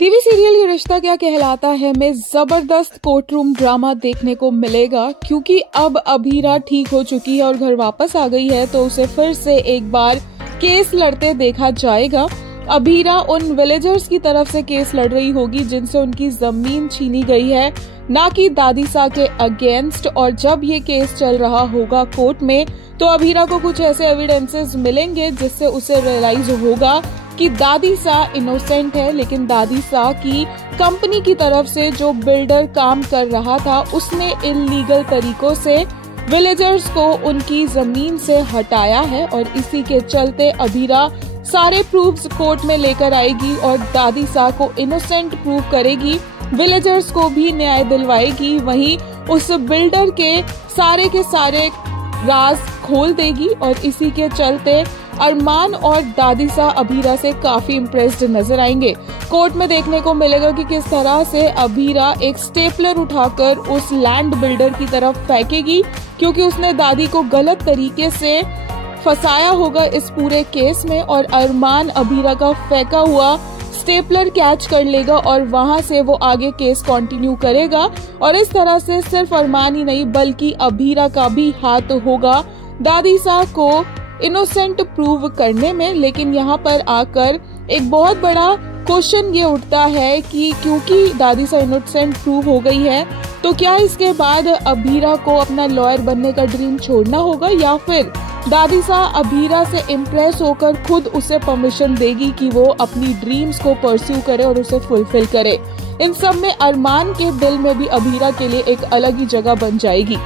TV serial ये रिश्ता क्या कहलाता है में जबरदस्त कोर्ट रूम ड्रामा देखने को मिलेगा, क्योंकि अब अभीरा ठीक हो चुकी है और घर वापस आ गई है, तो उसे फिर से एक बार केस लड़ते देखा जाएगा। अभीरा उन विलेजर्स की तरफ से केस लड़ रही होगी जिनसे उनकी जमीन छीनी गई है, ना कि दादीसा के अगेंस्ट। और जब ये केस चल रहा होगा कोर्ट में, तो अभीरा को कुछ ऐसे एविडेंसेस मिलेंगे जिससे उसे रियलाइज होगा कि दादीसा इनोसेंट है, लेकिन दादीसा की कंपनी की तरफ से जो बिल्डर काम कर रहा था उसने इल्लीगल तरीकों से विलेजर्स को उनकी जमीन से हटाया है। और इसी के चलते अभीरा सारे प्रूफ्स कोर्ट में लेकर आएगी और दादीसा को इनोसेंट प्रूव करेगी, विलेजर्स को भी न्याय दिलवाएगी, वहीं उस बिल्डर के सारे राज खोल देगी। और इसी के चलते अरमान और दादीसा अभीरा से काफी इम्प्रेस्ड नजर आएंगे। कोर्ट में देखने को मिलेगा कि किस तरह से अभीरा एक स्टेपलर उठाकर उस लैंड बिल्डर की तरफ फेंकेगी, क्योंकि उसने दादी को गलत तरीके से फंसाया होगा इस पूरे केस में। और अरमान अभीरा का फेंका हुआ स्टेपलर कैच कर लेगा और वहां से वो आगे केस कंटिन्यू करेगा। और इस तरह से सिर्फ अरमान ही नहीं बल्कि अभीरा का भी हाथ होगा दादीसा को इनोसेंट प्रूव करने में। लेकिन यहाँ पर आकर एक बहुत बड़ा क्वेश्चन ये उठता है कि क्योंकि दादीसा इनोसेंट प्रूव हो गई है, तो क्या इसके बाद अभीरा को अपना लॉयर बनने का ड्रीम छोड़ना होगा, या फिर दादीसा अभीरा से इम्प्रेस होकर खुद उसे परमिशन देगी कि वो अपनी ड्रीम्स को परस्यू करे और उसे फुलफिल करे। इन सब में अरमान के दिल में भी अभीरा के लिए एक अलग ही जगह बन जाएगी।